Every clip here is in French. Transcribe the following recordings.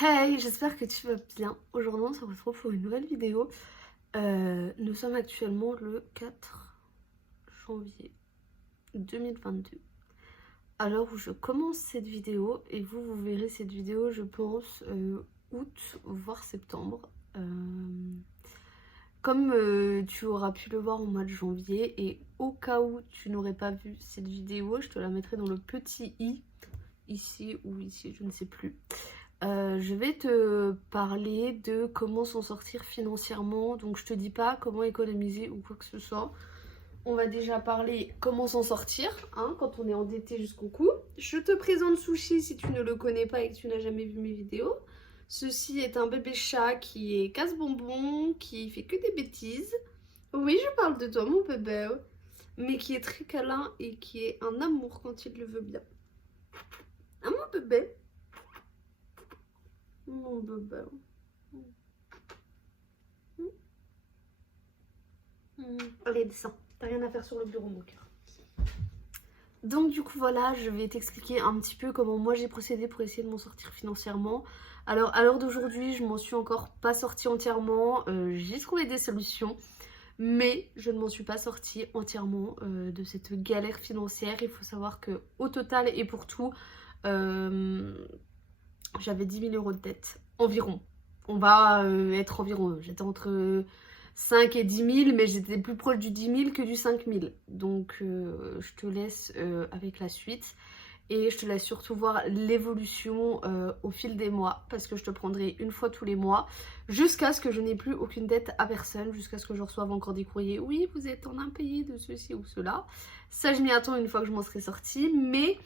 Hey, j'espère que tu vas bien. Aujourd'hui, on se retrouve pour une nouvelle vidéo. Nous sommes actuellement le 4 janvier 2022. À l'heure où je commence cette vidéo, et vous verrez cette vidéo, je pense, août, voire septembre. Comme tu auras pu le voir au mois de janvier, et au cas où tu n'aurais pas vu cette vidéo, je te la mettrai dans le petit i, ici ou ici, je ne sais plus. Je vais te parler de comment s'en sortir financièrement. Donc je te dis pas comment économiser ou quoi que ce soit. On va déjà parler comment s'en sortir, hein, quand on est endetté jusqu'au cou. Je te présente Sushi si tu ne le connais pas et que tu n'as jamais vu mes vidéos. Ceci est un bébé chat qui est casse-bonbon, qui fait que des bêtises. Oui, je parle de toi mon bébé, mais qui est très câlin et qui est un amour quand il le veut bien. Hein mon bébé? Mon bébé. Allez, descends. T'as rien à faire sur le bureau, mon cœur. Donc du coup voilà, je vais t'expliquer un petit peu comment moi j'ai procédé pour essayer de m'en sortir financièrement. Alors à l'heure d'aujourd'hui, je m'en suis encore pas sortie entièrement. J'ai trouvé des solutions, mais je ne m'en suis pas sortie entièrement de cette galère financière. Il faut savoir que au total et pour tout, j'avais 10 000 euros de dette environ. On va être environ. J'étais entre 5 et 10 000, mais j'étais plus proche du 10 000 que du 5 000. Donc je te laisse avec la suite. Et je te laisse surtout voir l'évolution au fil des mois, parce que je te prendrai une fois tous les mois, jusqu'à ce que je n'ai plus aucune dette à personne, jusqu'à ce que je reçoive encore des courriers. Oui, vous êtes en impayé de ceci ou cela. Ça, je m'y attends une fois que je m'en serai sortie, mais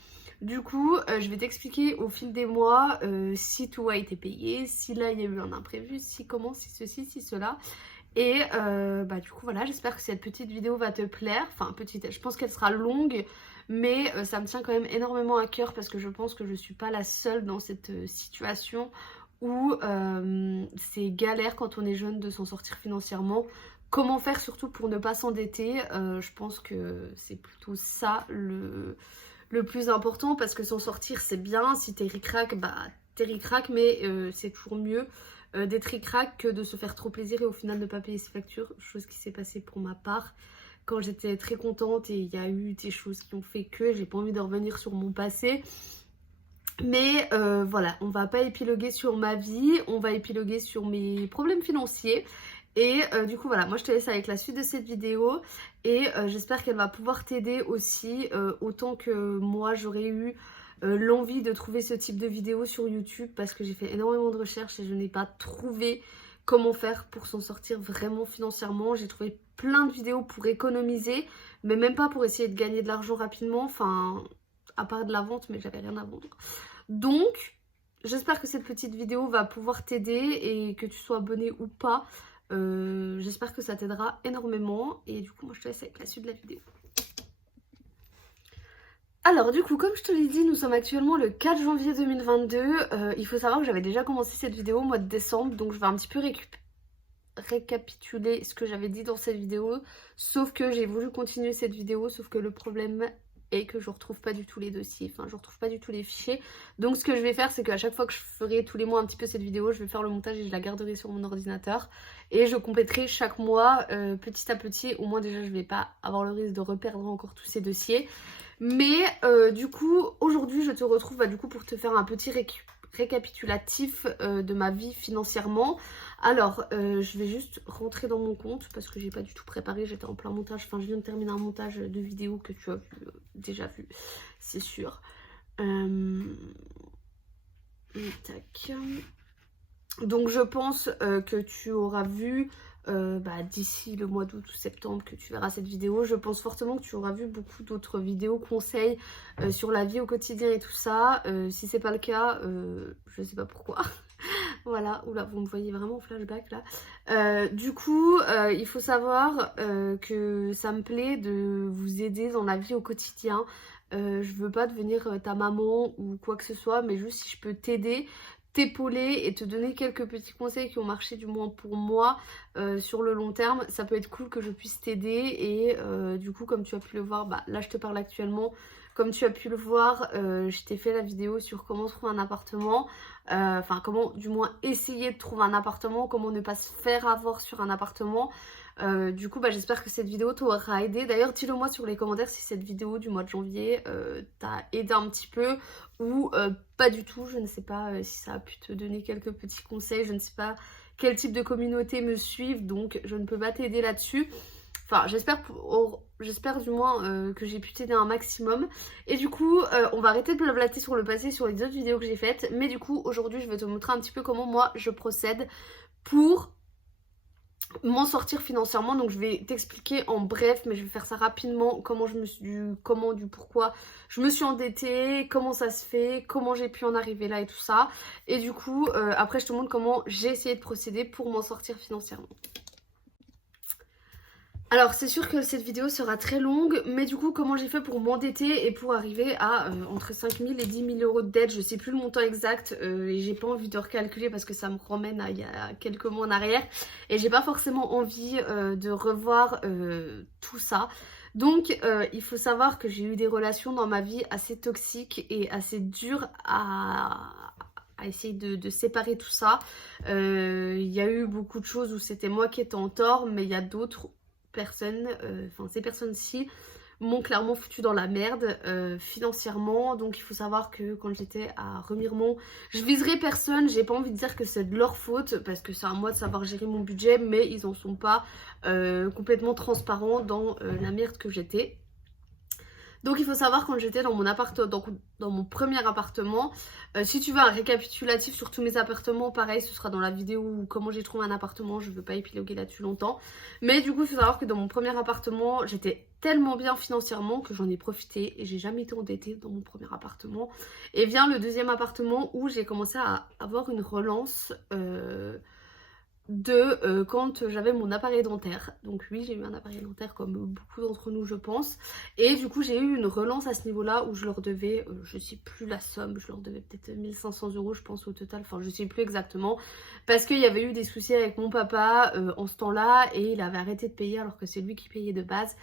du coup, je vais t'expliquer au fil des mois si tout a été payé, si là il y a eu un imprévu, si comment, si ceci, si cela. Et bah du coup voilà, j'espère que cette petite vidéo va te plaire. Enfin petite, je pense qu'elle sera longue, mais ça me tient quand même énormément à cœur parce que je pense que je suis pas la seule dans cette situation où c'est galère quand on est jeune de s'en sortir financièrement. Comment faire surtout pour ne pas s'endetter. Je pense que c'est plutôt ça le plus important, parce que s'en sortir c'est bien. Si t'es ric-rac, bah t'es ric-rac, mais c'est toujours mieux d'être ric-rac que de se faire trop plaisir et au final ne pas payer ses factures, chose qui s'est passée pour ma part quand j'étais très contente, et il y a eu des choses qui ont fait que j'ai pas envie de revenir sur mon passé. Mais voilà, on va pas épiloguer sur ma vie, on va épiloguer sur mes problèmes financiers. Et du coup voilà, moi je te laisse avec la suite de cette vidéo, et j'espère qu'elle va pouvoir t'aider aussi autant que moi j'aurais eu l'envie de trouver ce type de vidéo sur YouTube, parce que j'ai fait énormément de recherches et je n'ai pas trouvé comment faire pour s'en sortir vraiment financièrement. J'ai trouvé plein de vidéos pour économiser, mais même pas pour essayer de gagner de l'argent rapidement, enfin à part de la vente, mais j'avais rien à vendre. Donc j'espère que cette petite vidéo va pouvoir t'aider, et que tu sois abonné ou pas, j'espère que ça t'aidera énormément. Et du coup moi je te laisse avec la suite de la vidéo. Alors du coup, comme je te l'ai dit, nous sommes actuellement le 4 janvier 2022. Il faut savoir que j'avais déjà commencé cette vidéo au mois de décembre, donc je vais un petit peu récapituler ce que j'avais dit dans cette vidéo. Sauf que j'ai voulu continuer cette vidéo, sauf que le problème est que je retrouve pas du tout les dossiers, enfin je retrouve pas du tout les fichiers. Donc ce que je vais faire, c'est qu'à chaque fois que je ferai tous les mois un petit peu cette vidéo, je vais faire le montage et je la garderai sur mon ordinateur. Et je compléterai chaque mois petit à petit. Au moins déjà je vais pas avoir le risque de reperdre encore tous ces dossiers. Mais du coup, aujourd'hui, je te retrouve du coup pour te faire un petit récapitulatif de ma vie financièrement. Alors, je vais juste rentrer dans mon compte parce que j'ai pas du tout préparé, j'étais en plein montage. Enfin, je viens de terminer un montage de vidéo que tu as déjà vu, c'est sûr. Tac. Donc je pense que tu auras vu d'ici le mois d'août ou septembre que tu verras cette vidéo. Je pense fortement que tu auras vu beaucoup d'autres vidéos conseils sur la vie au quotidien et tout ça. Si c'est pas le cas, je sais pas pourquoi. Voilà, oula, vous me voyez vraiment en flashback là. Du coup, il faut savoir que ça me plaît de vous aider dans la vie au quotidien. Je veux pas devenir ta maman ou quoi que ce soit, mais juste si je peux t'aider, t'épauler et te donner quelques petits conseils qui ont marché du moins pour moi sur le long terme, ça peut être cool que je puisse t'aider. Et du coup, comme tu as pu le voir, là je te parle actuellement Comme tu as pu le voir, je t'ai fait la vidéo sur comment trouver un appartement, enfin comment du moins essayer de trouver un appartement, comment ne pas se faire avoir sur un appartement. Du coup j'espère que cette vidéo t'aura aidé. D'ailleurs dis-le moi sur les commentaires si cette vidéo du mois de janvier t'a aidé un petit peu ou pas du tout. Je ne sais pas si ça a pu te donner quelques petits conseils, je ne sais pas quel type de communauté me suivent, donc je ne peux pas t'aider là-dessus. Enfin j'espère du moins que j'ai pu t'aider un maximum. Et du coup on va arrêter de blablater sur le passé, sur les autres vidéos que j'ai faites. Mais du coup aujourd'hui je vais te montrer un petit peu comment moi je procède pour m'en sortir financièrement. Donc je vais t'expliquer en bref, mais je vais faire ça rapidement, comment je me suis, pourquoi je me suis endettée, comment ça se fait, comment j'ai pu en arriver là et tout ça. Et du coup après je te montre comment j'ai essayé de procéder pour m'en sortir financièrement. Alors c'est sûr que cette vidéo sera très longue, mais du coup comment j'ai fait pour m'endetter et pour arriver à entre 5 000 et 10 000 euros de dette. Je sais plus le montant exact et j'ai pas envie de recalculer parce que ça me ramène à il y a quelques mois en arrière. Et j'ai pas forcément envie de revoir tout ça. Donc il faut savoir que j'ai eu des relations dans ma vie assez toxiques et assez dures à essayer de séparer tout ça. Il y a eu beaucoup de choses où c'était moi qui étais en tort, mais il y a d'autres personnes, enfin ces personnes-ci m'ont clairement foutu dans la merde financièrement. Donc il faut savoir que quand j'étais à Remiremont, je viserai personne, j'ai pas envie de dire que c'est de leur faute parce que c'est à moi de savoir gérer mon budget, mais ils en sont pas complètement transparents dans la merde que j'étais. Donc il faut savoir, quand j'étais dans mon dans mon premier appartement, si tu veux un récapitulatif sur tous mes appartements, pareil ce sera dans la vidéo où comment j'ai trouvé un appartement, je veux pas épiloguer là-dessus longtemps. Mais du coup il faut savoir que dans mon premier appartement, j'étais tellement bien financièrement que j'en ai profité et j'ai jamais été endettée dans mon premier appartement. Et vient le deuxième appartement où j'ai commencé à avoir une relance quand j'avais mon appareil dentaire. Donc oui, j'ai eu un appareil dentaire comme beaucoup d'entre nous je pense. Et du coup j'ai eu une relance à ce niveau là où je leur devais, je sais plus la somme, je leur devais peut-être 1500 euros je pense au total, enfin je sais plus exactement. Parce qu'il y avait eu des soucis avec mon papa en ce temps là et il avait arrêté de payer alors que c'est lui qui payait de base.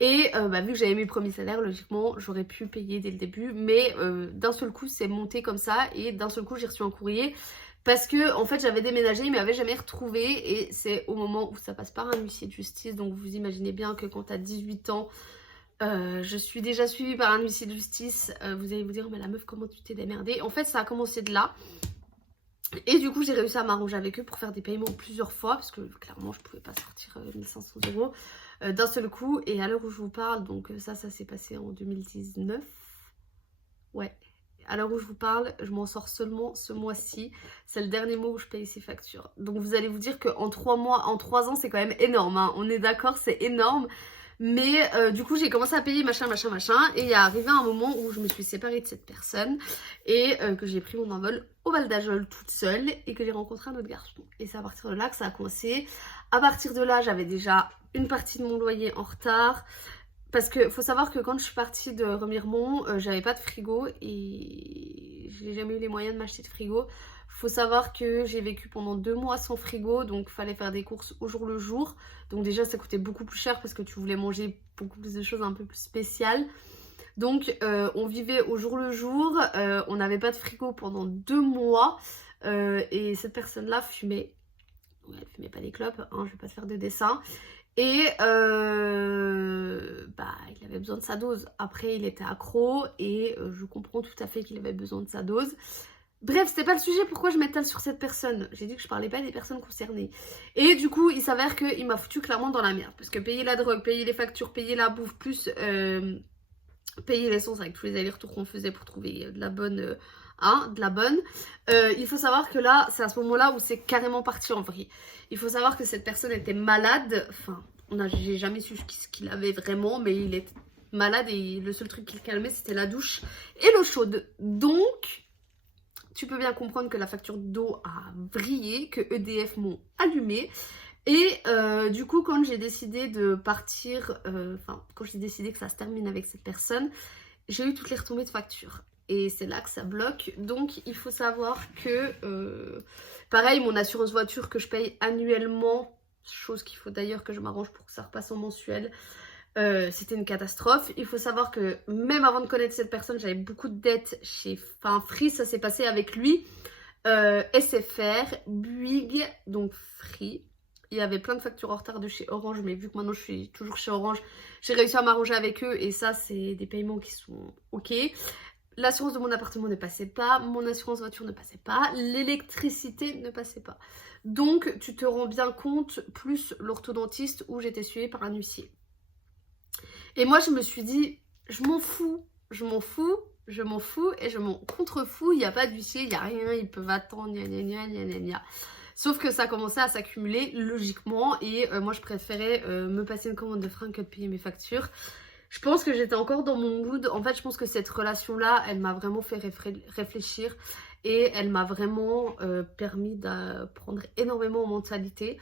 Et vu que j'avais mes premiers salaires, logiquement j'aurais pu payer dès le début. Mais d'un seul coup c'est monté comme ça et d'un seul coup j'ai reçu un courrier. Parce que en fait j'avais déménagé, il m'avait jamais retrouvé et c'est au moment où ça passe par un huissier de justice. Donc vous imaginez bien que quand t'as 18 ans, je suis déjà suivie par un huissier de justice. Vous allez vous dire mais la meuf comment tu t'es démerdée. En fait ça a commencé de là. Et du coup j'ai réussi à m'arranger avec eux pour faire des paiements plusieurs fois. Parce que clairement je pouvais pas sortir 1500 euros d'un seul coup. Et à l'heure où je vous parle, donc ça s'est passé en 2019. Ouais. À l'heure où je vous parle, je m'en sors seulement ce mois-ci. C'est le dernier mois où je paye ces factures. Donc vous allez vous dire qu'en 3 mois, en 3 ans, c'est quand même énorme. Hein. On est d'accord, c'est énorme. Mais du coup, j'ai commencé à payer machin. Et il est arrivé un moment où je me suis séparée de cette personne. Et que j'ai pris mon envol au Val d'Ajol toute seule. Et que j'ai rencontré un autre garçon. Et c'est à partir de là que ça a commencé. À partir de là, j'avais déjà une partie de mon loyer en retard. Parce que faut savoir que quand je suis partie de Remiremont, j'avais pas de frigo et j'ai jamais eu les moyens de m'acheter de frigo. Faut savoir que j'ai vécu pendant 2 mois sans frigo, donc fallait faire des courses au jour le jour. Donc déjà ça coûtait beaucoup plus cher parce que tu voulais manger beaucoup plus de choses un peu plus spéciales. Donc on vivait au jour le jour, on n'avait pas de frigo pendant 2 mois et cette personne-là fumait. Elle fumait pas des clopes, hein, je vais pas te faire de dessin. Et il avait besoin de sa dose. Après il était accro et je comprends tout à fait qu'il avait besoin de sa dose. Bref, c'était pas le sujet, pourquoi je m'étale sur cette personne. J'ai dit que je parlais pas des personnes concernées. Et du coup il s'avère qu'il m'a foutu clairement dans la merde. Parce que payer la drogue, payer les factures, payer la bouffe, plus payer l'essence avec tous les allers-retours qu'on faisait pour trouver de la bonne... il faut savoir que là, c'est à ce moment-là où c'est carrément parti en vrille. Il faut savoir que cette personne était malade. Enfin, j'ai jamais su ce qu'il avait vraiment, mais il était malade et le seul truc qui le calmait, c'était la douche et l'eau chaude. Donc, tu peux bien comprendre que la facture d'eau a vrillé, que EDF m'ont allumé. Et du coup, quand j'ai décidé de partir, quand j'ai décidé que ça se termine avec cette personne, j'ai eu toutes les retombées de facture. Et c'est là que ça bloque. Donc il faut savoir que pareil, mon assurance voiture que je paye annuellement, chose qu'il faut d'ailleurs que je m'arrange pour que ça repasse en mensuel, C'était une catastrophe. Il faut savoir que même avant de connaître cette personne, j'avais beaucoup de dettes chez Free, ça s'est passé avec lui. SFR, Bouygues, donc Free. Il y avait plein de factures en retard de chez Orange, mais vu que maintenant je suis toujours chez Orange, j'ai réussi à m'arranger avec eux et ça, c'est des paiements qui sont ok. L'assurance de mon appartement ne passait pas, mon assurance voiture ne passait pas, l'électricité ne passait pas. Donc, tu te rends bien compte, plus l'orthodontiste où j'étais suivie par un huissier. Et moi, je me suis dit, je m'en fous, je m'en fous, je m'en fous et je m'en contrefous. Il n'y a pas d'huissier, il n'y a rien, ils peuvent attendre, gna gna gna gna gna gna. Sauf que ça commençait à s'accumuler logiquement et moi je préférais me passer une commande de fringues que de payer mes factures. Je pense que j'étais encore dans mon mood. En fait, je pense que cette relation-là, elle m'a vraiment fait réfléchir et elle m'a vraiment permis d'apprendre énormément en mentalité.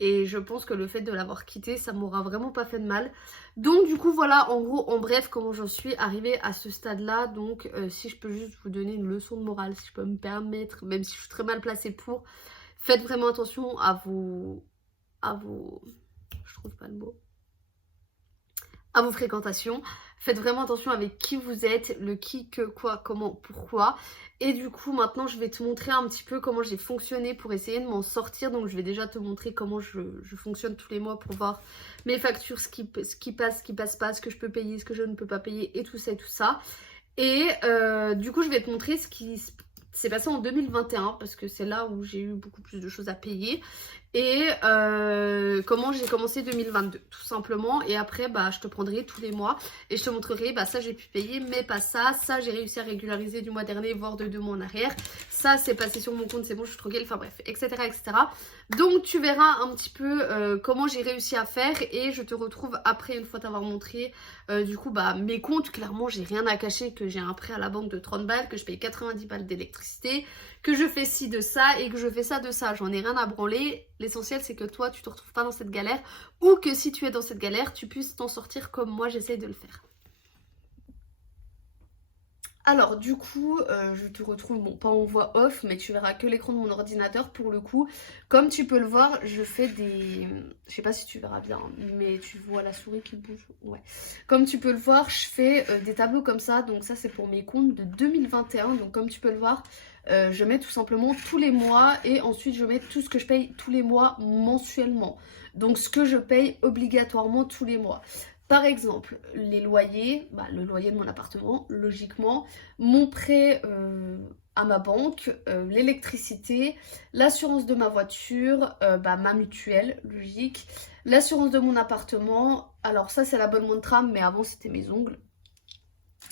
Et je pense que le fait de l'avoir quitté, ça m'aura vraiment pas fait de mal. Donc du coup voilà, en gros, en bref, comment j'en suis arrivée à ce stade-là. Donc si je peux juste vous donner une leçon de morale, si je peux me permettre, même si je suis très mal placée pour, faites vraiment attention à vos... Je trouve pas le mot. À vos fréquentations. Faites vraiment attention avec qui vous êtes, le qui, que, quoi, comment, pourquoi. Et du coup, maintenant, je vais te montrer un petit peu comment j'ai fonctionné pour essayer de m'en sortir. Donc, je vais déjà te montrer comment je fonctionne tous les mois pour voir mes factures, ce qui passe, ce qui passe pas, ce que je peux payer, ce que je ne peux pas payer et tout ça et tout ça. Et du coup, je vais te montrer ce qui s'est passé en 2021 parce que c'est là où j'ai eu beaucoup plus de choses à payer. Et comment j'ai commencé 2022 tout simplement. Et après bah je te prendrai tous les mois et je te montrerai bah ça j'ai pu payer mais pas ça. Ça j'ai réussi à régulariser du mois dernier voire de 2 mois en arrière. Ça c'est passé sur mon compte, c'est bon, je suis tranquille. Enfin bref, etc etc. Donc tu verras un petit peu comment j'ai réussi à faire. Et je te retrouve après une fois t'avoir montré du coup bah mes comptes. Clairement j'ai rien à cacher, que j'ai un prêt à la banque de 30 balles, que je paye 90 balles d'électricité, que je fais ci de ça et que je fais ça de ça. J'en ai rien à branler. L'essentiel c'est que toi tu te retrouves pas dans cette galère, ou que si tu es dans cette galère tu puisses t'en sortir comme moi j'essaye de le faire. Alors du coup je te retrouve, bon pas en voix off, mais tu verras que l'écran de mon ordinateur pour le coup. Comme tu peux le voir, je fais des... Je sais pas si tu verras bien, mais tu vois la souris qui bouge. Ouais. Comme tu peux le voir, je fais des tableaux comme ça. Donc ça c'est pour mes comptes de 2021. Donc comme tu peux le voir, je mets tout simplement tous les mois. Et ensuite je mets tout ce que je paye tous les mois mensuellement. Donc ce que je paye obligatoirement tous les mois. Par exemple, les loyers, bah, le loyer de mon appartement, logiquement, mon prêt à ma banque, l'électricité, l'assurance de ma voiture, bah, ma mutuelle, logique, l'assurance de mon appartement. Alors ça c'est l'abonnement de tram, mais avant c'était mes ongles.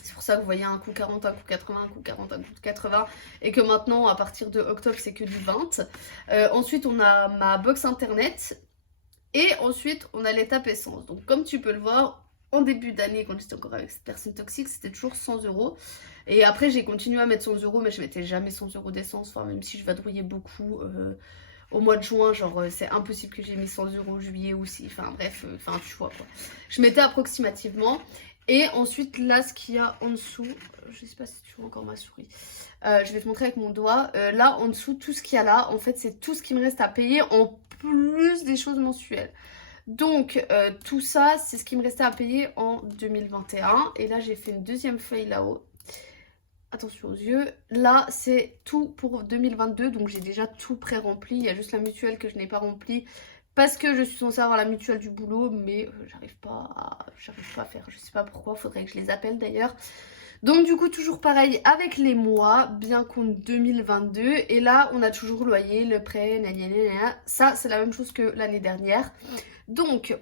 C'est pour ça que vous voyez un coup 40, un coup 80, un coup 40, un coup 80. Et que maintenant, à partir de octobre, c'est que du 20. Ensuite, on a ma box internet. Et ensuite, on a l'étape essence. Donc, comme tu peux le voir, en début d'année, quand j'étais encore avec cette personne toxique, c'était toujours 100 €. Et après, j'ai continué à mettre 100 €, mais je mettais jamais 100 € d'essence. Enfin, même si je vadrouillais beaucoup au mois de juin, genre, c'est impossible que j'ai mis 100 € en juillet aussi. Enfin, bref, enfin, tu vois quoi. Je mettais approximativement. Et ensuite, là, ce qu'il y a en dessous, je sais pas si tu vois encore ma souris. Je vais te montrer avec mon doigt. Là, en dessous, tout ce qu'il y a là, en fait, c'est tout ce qui me reste à payer en plus des choses mensuelles. Donc, tout ça, c'est ce qui me restait à payer en 2021. Et là, j'ai fait une deuxième feuille là-haut. Attention aux yeux. Là, c'est tout pour 2022. Donc, j'ai déjà tout pré-rempli. Il y a juste la mutuelle que je n'ai pas remplie. Parce que je suis censée avoir la mutuelle du boulot. Mais j'arrive pas à faire. Je sais pas pourquoi. Faudrait que je les appelle d'ailleurs. Donc du coup toujours pareil avec les mois, bien compte 2022. Et là on a toujours loyer, le prêt, nanana. Ça c'est la même chose que l'année dernière. Donc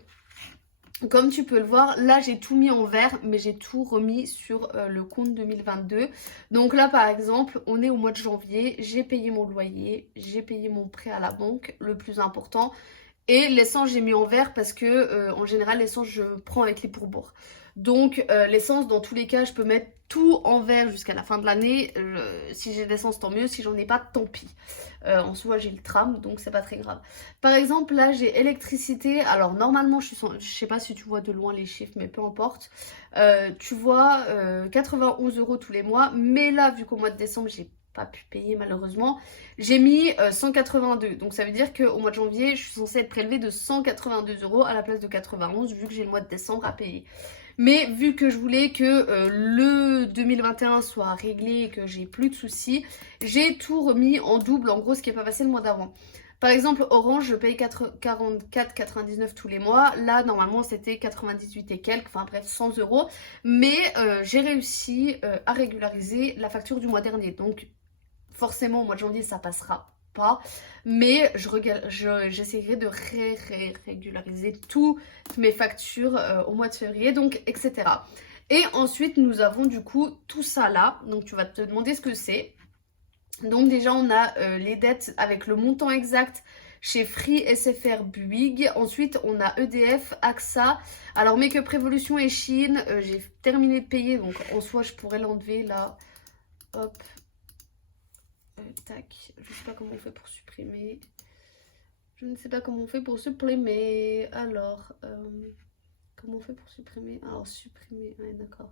comme tu peux le voir, là j'ai tout mis en vert, mais j'ai tout remis sur le compte 2022. Donc là par exemple, on est au mois de janvier, j'ai payé mon loyer, j'ai payé mon prêt à la banque, le plus important. Et l'essence j'ai mis en vert parce que en général l'essence je prends avec les pourboires. Donc l'essence dans tous les cas je peux mettre tout en vert jusqu'à la fin de l'année. Si j'ai de l'essence tant mieux, si j'en ai pas tant pis. En soi j'ai le tram donc c'est pas très grave. Par exemple là j'ai électricité. Alors normalement je sais pas si tu vois de loin les chiffres mais peu importe. Tu vois 91 € tous les mois. Mais là vu qu'au mois de décembre j'ai pas pu payer malheureusement. J'ai mis 182, donc ça veut dire qu'au mois de janvier, je suis censée être prélevée de 182 € à la place de 91 vu que j'ai le mois de décembre à payer. Mais vu que je voulais que le 2021 soit réglé et que j'ai plus de soucis, j'ai tout remis en double, en gros ce qui n'est pas passé le mois d'avant. Par exemple, Orange, je paye 44,99 tous les mois. Là, normalement, c'était 98 et quelques, enfin bref, 100 €. Mais j'ai réussi à régulariser la facture du mois dernier. Donc, forcément, au mois de janvier, ça passera pas. Mais j'essaierai de régulariser toutes mes factures au mois de février, donc etc. Et ensuite, nous avons du coup tout ça là. Donc, tu vas te demander ce que c'est. Donc déjà on a les dettes avec le montant exact chez Free, SFR, Bouygues. Ensuite on a EDF, AXA. Alors Make-up Revolution et Shein, j'ai terminé de payer. Donc en soi je pourrais l'enlever là. Hop. Tac. Je sais pas comment on fait pour supprimer. Je ne sais pas comment on fait pour supprimer. Alors, comment on fait pour supprimer? Alors supprimer, ouais d'accord.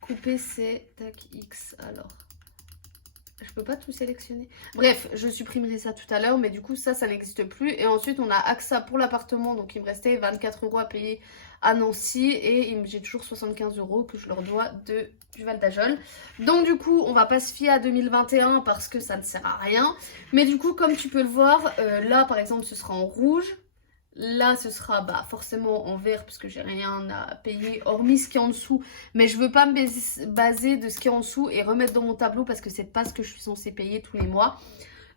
Couper c'est tac X alors. Je peux pas tout sélectionner. Bref, je supprimerai ça tout à l'heure, mais du coup ça n'existe plus. Et ensuite on a AXA pour l'appartement, donc il me restait 24 € à payer à Nancy et j'ai toujours 75 € que je leur dois du Val d'Ajol. Donc du coup on va pas se fier à 2021 parce que ça ne sert à rien. Mais du coup comme tu peux le voir, là par exemple ce sera en rouge. Là, ce sera forcément en vert parce que j'ai rien à payer hormis ce qui est en dessous. Mais je veux pas me baser de ce qui est en dessous et remettre dans mon tableau parce que c'est pas ce que je suis censée payer tous les mois.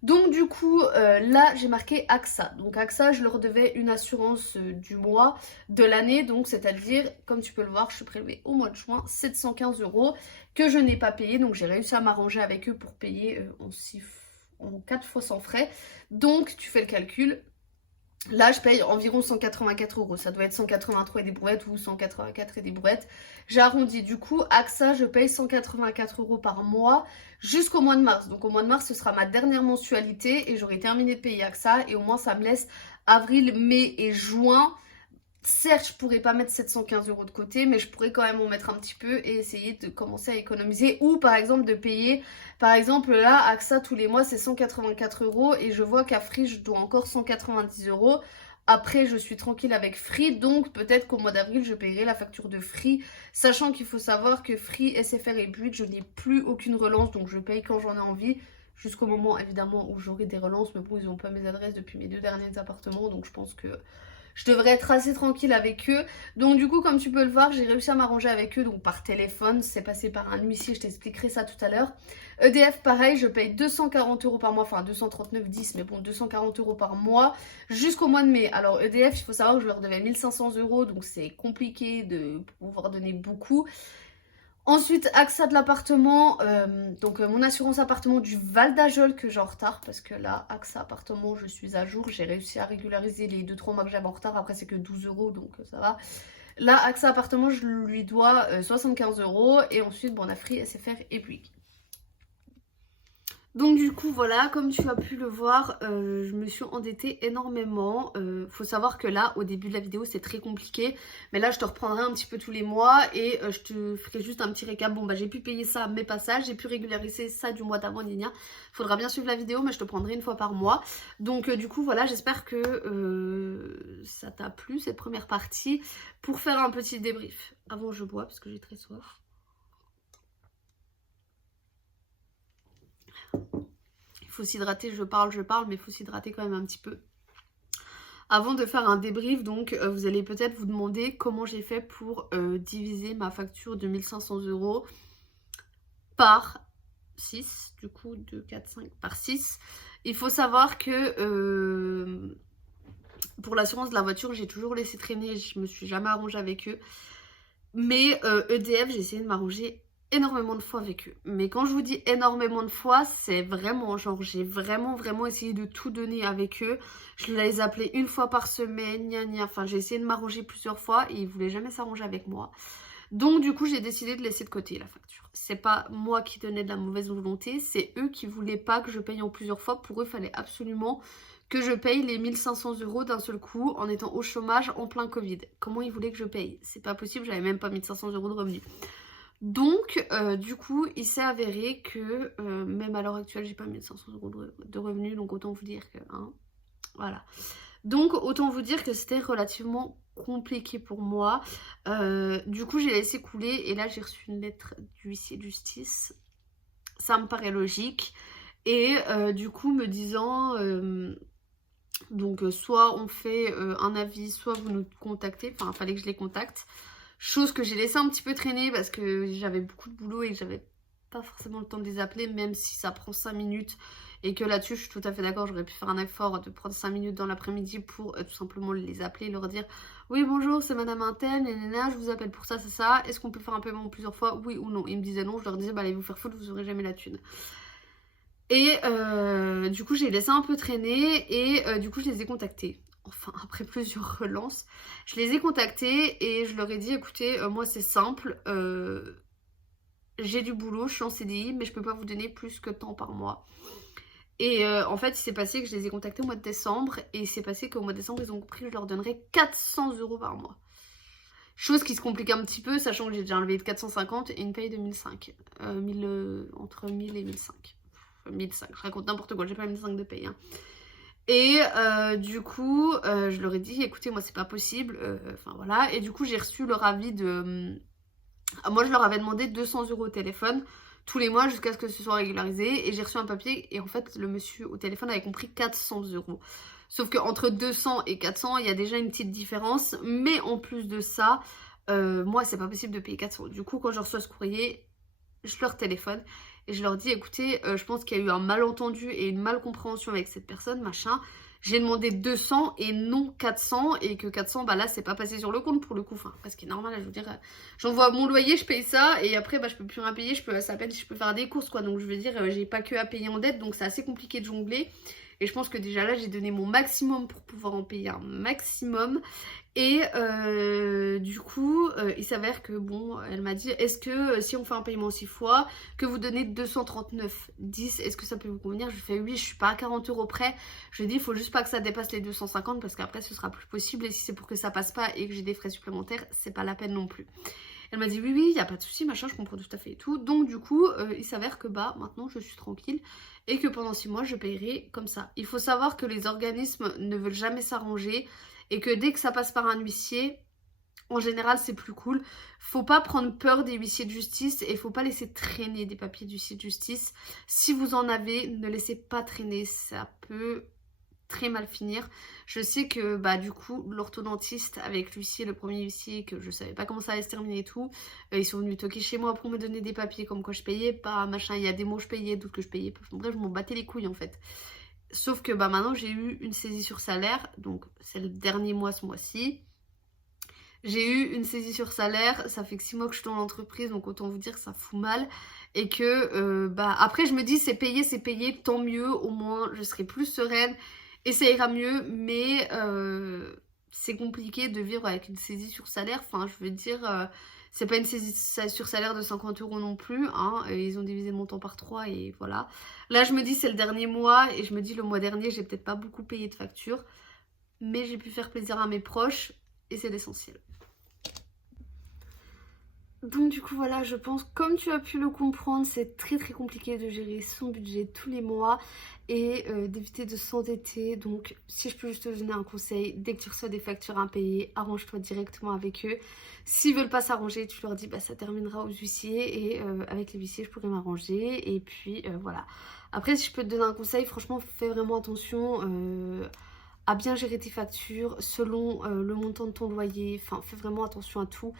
Donc du coup, là, j'ai marqué AXA. Donc AXA, je leur devais une assurance du mois, de l'année. Donc c'est-à-dire, comme tu peux le voir, je suis prélevée au mois de juin 715 € que je n'ai pas payé. Donc j'ai réussi à m'arranger avec eux pour payer en 4 fois sans frais. Donc tu fais le calcul. Là, je paye environ 184 €. Ça doit être 183 et des brouettes ou 184 et des brouettes. J'ai arrondi. Du coup, AXA, je paye 184 € par mois jusqu'au mois de mars. Donc, au mois de mars, ce sera ma dernière mensualité et j'aurai terminé de payer AXA. Et au moins, ça me laisse avril, mai et juin. Certes, je pourrais pas mettre 715 € de côté, mais je pourrais quand même en mettre un petit peu et essayer de commencer à économiser. Ou par exemple de payer, par exemple là, AXA tous les mois c'est 184 € et je vois qu'à Free je dois encore 190 €. Après je suis tranquille avec Free, donc peut-être qu'au mois d'avril je paierai la facture de Free. Sachant qu'il faut savoir que Free, SFR et Bouygues, je n'ai plus aucune relance, donc je paye quand j'en ai envie. Jusqu'au moment évidemment où j'aurai des relances, mais bon ils n'ont pas mes adresses depuis mes 2 derniers appartements, donc je pense que je devrais être assez tranquille avec eux. Donc du coup, comme tu peux le voir, j'ai réussi à m'arranger avec eux. Donc par téléphone, c'est passé par un huissier, je t'expliquerai ça tout à l'heure. EDF, pareil, je paye 240 € par mois. Enfin 239,10, mais bon, 240 € par mois jusqu'au mois de mai. Alors EDF, il faut savoir que je leur devais 1500 €. Donc c'est compliqué de pouvoir donner beaucoup. Ensuite, AXA de l'appartement, donc mon assurance appartement du Val d'Ajol que j'ai en retard parce que là, AXA appartement, je suis à jour. J'ai réussi à régulariser les 2-3 mois que j'avais en retard. Après, c'est que 12 € donc ça va. Là, AXA appartement, je lui dois 75 € et ensuite, bon, on a Free, SFR et Bouygues. Donc du coup voilà, comme tu as pu le voir, je me suis endettée énormément. Faut savoir que là, au début de la vidéo, c'est très compliqué. Mais là, je te reprendrai un petit peu tous les mois et je te ferai juste un petit récap. Bon bah j'ai pu payer ça, mes passages, j'ai pu régulariser ça du mois d'avant, gna. Faudra bien suivre la vidéo, mais je te prendrai une fois par mois. Donc du coup voilà, j'espère que ça t'a plu cette première partie. Pour faire un petit débrief, avant je bois parce que j'ai très soif. Il faut s'hydrater, je parle, mais il faut s'hydrater quand même un petit peu. Avant de faire un débrief, donc vous allez peut-être vous demander comment j'ai fait pour diviser ma facture de 1500 € par 6, du coup 2, 4, 5, par 6. Il faut savoir que pour l'assurance de la voiture, j'ai toujours laissé traîner, je me suis jamais arrangée avec eux. Mais EDF, j'ai essayé de m'arranger énormément de fois avec eux. Mais quand je vous dis énormément de fois, c'est vraiment genre j'ai vraiment essayé de tout donner avec eux. Je les appelais une fois par semaine, gna. Enfin j'ai essayé de m'arranger plusieurs fois et ils voulaient jamais s'arranger avec moi. Donc du coup j'ai décidé de laisser de côté la facture. C'est pas moi qui donnais de la mauvaise volonté, c'est eux qui voulaient pas que je paye en plusieurs fois. Pour eux il fallait absolument que je paye les 1500 € d'un seul coup en étant au chômage en plein Covid. Comment ils voulaient que je paye? C'est pas possible, j'avais même pas 1500 € de revenus. Donc du coup il s'est avéré que même à l'heure actuelle j'ai pas 1500 € de revenus, donc autant vous dire que hein, voilà. Donc autant vous dire que c'était relativement compliqué pour moi. Du coup j'ai laissé couler et là j'ai reçu une lettre du huissier de justice. Ça me paraît logique. Et du coup me disant donc soit on fait un avis, soit vous nous contactez. Enfin, il fallait que je les contacte. Chose que j'ai laissé un petit peu traîner parce que j'avais beaucoup de boulot et que j'avais pas forcément le temps de les appeler, même si ça prend 5 minutes. Et que là-dessus, je suis tout à fait d'accord, j'aurais pu faire un effort de prendre 5 minutes dans l'après-midi pour tout simplement les appeler, leur dire oui, bonjour, c'est madame Intel, nanana, je vous appelle pour ça, c'est ça. Est-ce qu'on peut faire un paiement plusieurs fois, oui ou non? Ils me disaient non, je leur disais bah allez vous faire foutre, vous aurez jamais la thune. Et du coup, j'ai laissé un peu traîner et du coup, je les ai contactés. Enfin, après plusieurs relances, je les ai contactés et je leur ai dit écoutez, moi c'est simple, j'ai du boulot, je suis en CDI, mais je peux pas vous donner plus que tant par mois. Et en fait, il s'est passé que je les ai contactés au mois de décembre et il s'est passé qu'au mois de décembre, ils ont compris que je leur donnerais 400 € par mois. Chose qui se complique un petit peu, sachant que j'ai déjà un levier de 450 et une paye de 1005. Entre 1000 et 1005. 1005, je raconte n'importe quoi, j'ai pas 1005 de paye. Hein. Et du coup, je leur ai dit, écoutez, moi c'est pas possible. Enfin voilà. Et du coup, j'ai reçu leur avis de. Moi, je leur avais demandé 200 € au téléphone tous les mois jusqu'à ce que ce soit régularisé. Et j'ai reçu un papier et en fait, le monsieur au téléphone avait compris 400 €. Sauf qu'entre 200 et 400, il y a déjà une petite différence. Mais en plus de ça, moi, c'est pas possible de payer 400. Du coup, quand je reçois ce courrier, je leur téléphone et je leur dis écoutez, je pense qu'il y a eu un malentendu et une malcompréhension avec cette personne, machin. J'ai demandé 200 et non 400 et que 400, bah là, c'est pas passé sur le compte pour le coup. Enfin, parce qu'il est normal, je veux dire, j'envoie mon loyer, je paye ça et après, bah, je peux plus rien payer. Ça peine si je peux faire des courses, quoi. Donc, je veux dire, j'ai pas que à payer en dette, donc c'est assez compliqué de jongler. Et je pense que déjà là, j'ai donné mon maximum pour pouvoir en payer un maximum. Et du coup, il s'avère que, bon, elle m'a dit, est-ce que si on fait un paiement 6 fois, que vous donnez 239,10, est-ce que ça peut vous convenir? Je lui fais oui, je suis pas à 40 € près. Je lui ai dit, il faut juste pas que ça dépasse les 250 parce qu'après, ce sera plus possible. Et si c'est pour que ça passe pas et que j'ai des frais supplémentaires, c'est pas la peine non plus. Elle m'a dit oui, oui, il n'y a pas de souci, machin, je comprends tout à fait et tout. Donc du coup, il s'avère que bah maintenant je suis tranquille et que pendant 6 mois, je paierai comme ça. Il faut savoir que les organismes ne veulent jamais s'arranger et que dès que ça passe par un huissier, en général, c'est plus cool. Faut pas prendre peur des huissiers de justice et faut pas laisser traîner des papiers d'huissier de justice. Si vous en avez, ne laissez pas traîner, ça peut très mal finir. Je sais que bah du coup l'orthodontiste avec l'huissier, le premier huissier, que je savais pas comment ça allait se terminer et tout, ils sont venus toquer chez moi pour me donner des papiers comme quoi je payais pas, machin, il y a des mots je payais, d'autres que je payais pas. Bref, je m'en battais les couilles en fait. Sauf que bah maintenant j'ai eu une saisie sur salaire, donc c'est le dernier mois ce mois-ci. J'ai eu une saisie sur salaire, ça fait que 6 mois que je suis dans l'entreprise, donc autant vous dire que ça fout mal. Et que bah après je me dis c'est payé, tant mieux, au moins je serai plus sereine et ça ira mieux, mais c'est compliqué de vivre avec une saisie sur salaire. Enfin, je veux dire, c'est pas une saisie sur salaire de 50 € non plus, hein. Ils ont divisé mon temps par 3 et voilà. Là, je me dis c'est le dernier mois et je me dis le mois dernier, j'ai peut-être pas beaucoup payé de factures, mais j'ai pu faire plaisir à mes proches et c'est l'essentiel. Donc du coup voilà, je pense comme tu as pu le comprendre, c'est très très compliqué de gérer son budget tous les mois et d'éviter de s'endetter. Donc si je peux juste te donner un conseil, dès que tu reçois des factures impayées, arrange-toi directement avec eux. S'ils veulent pas s'arranger, tu leur dis bah ça terminera aux huissiers et avec les huissiers je pourrai m'arranger. Et puis voilà. Après si je peux te donner un conseil, franchement fais vraiment attention à bien gérer tes factures selon le montant de ton loyer. Enfin, fais vraiment attention à tout.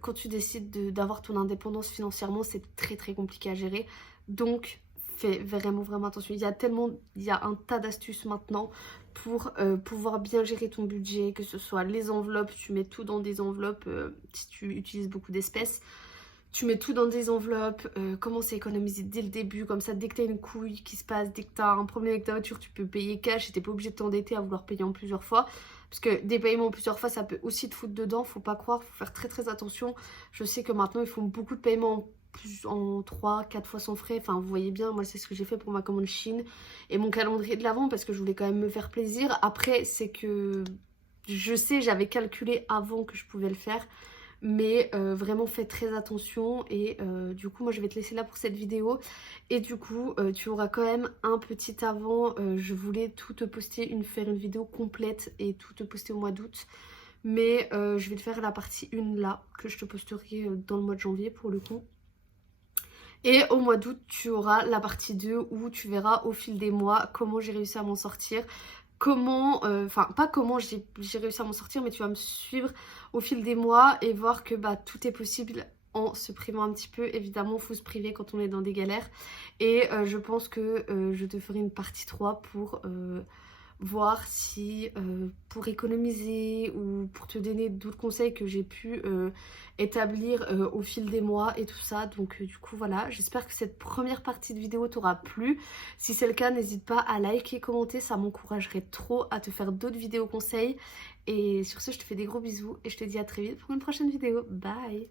Quand tu décides d'avoir ton indépendance financièrement, c'est très très compliqué à gérer. Donc, fais vraiment vraiment attention. Il y a un tas d'astuces maintenant pour pouvoir bien gérer ton budget, que ce soit les enveloppes, tu mets tout dans des enveloppes si tu utilises beaucoup d'espèces. Tu mets tout dans des enveloppes, commence à économiser dès le début, comme ça dès que t'as une couille qui se passe, dès que t'as un problème avec ta voiture, tu peux payer cash et t'es pas obligé de t'endetter à vouloir payer en plusieurs fois. Parce que des paiements en plusieurs fois, ça peut aussi te foutre dedans, faut pas croire, faut faire très très attention. Je sais que maintenant ils font beaucoup de paiements en 3-4 fois sans frais, enfin vous voyez bien, moi c'est ce que j'ai fait pour ma commande Chine et mon calendrier de l'avant parce que je voulais quand même me faire plaisir. Après c'est que je sais, j'avais calculé avant que je pouvais le faire. Mais vraiment faites très attention et du coup moi je vais te laisser là pour cette vidéo. Et du coup tu auras quand même un petit avant, je voulais tout te poster, faire une vidéo complète et tout te poster au mois d'août. Mais je vais te faire la partie 1 là, que je te posterai dans le mois de janvier pour le coup. Et au mois d'août, tu auras la partie 2 où tu verras au fil des mois comment j'ai réussi à m'en sortir. Comment, enfin pas comment j'ai réussi à m'en sortir, mais tu vas me suivre au fil des mois et voir que bah, tout est possible en se privant un petit peu. Évidemment, il faut se priver quand on est dans des galères. Et je pense que je te ferai une partie 3 pour voir si pour économiser ou pour te donner d'autres conseils que j'ai pu établir au fil des mois et tout ça. Donc du coup voilà, j'espère que cette première partie de vidéo t'aura plu. Si c'est le cas, n'hésite pas à liker, commenter, ça m'encouragerait trop à te faire d'autres vidéos conseils. Et sur ce, je te fais des gros bisous et je te dis à très vite pour une prochaine vidéo. Bye!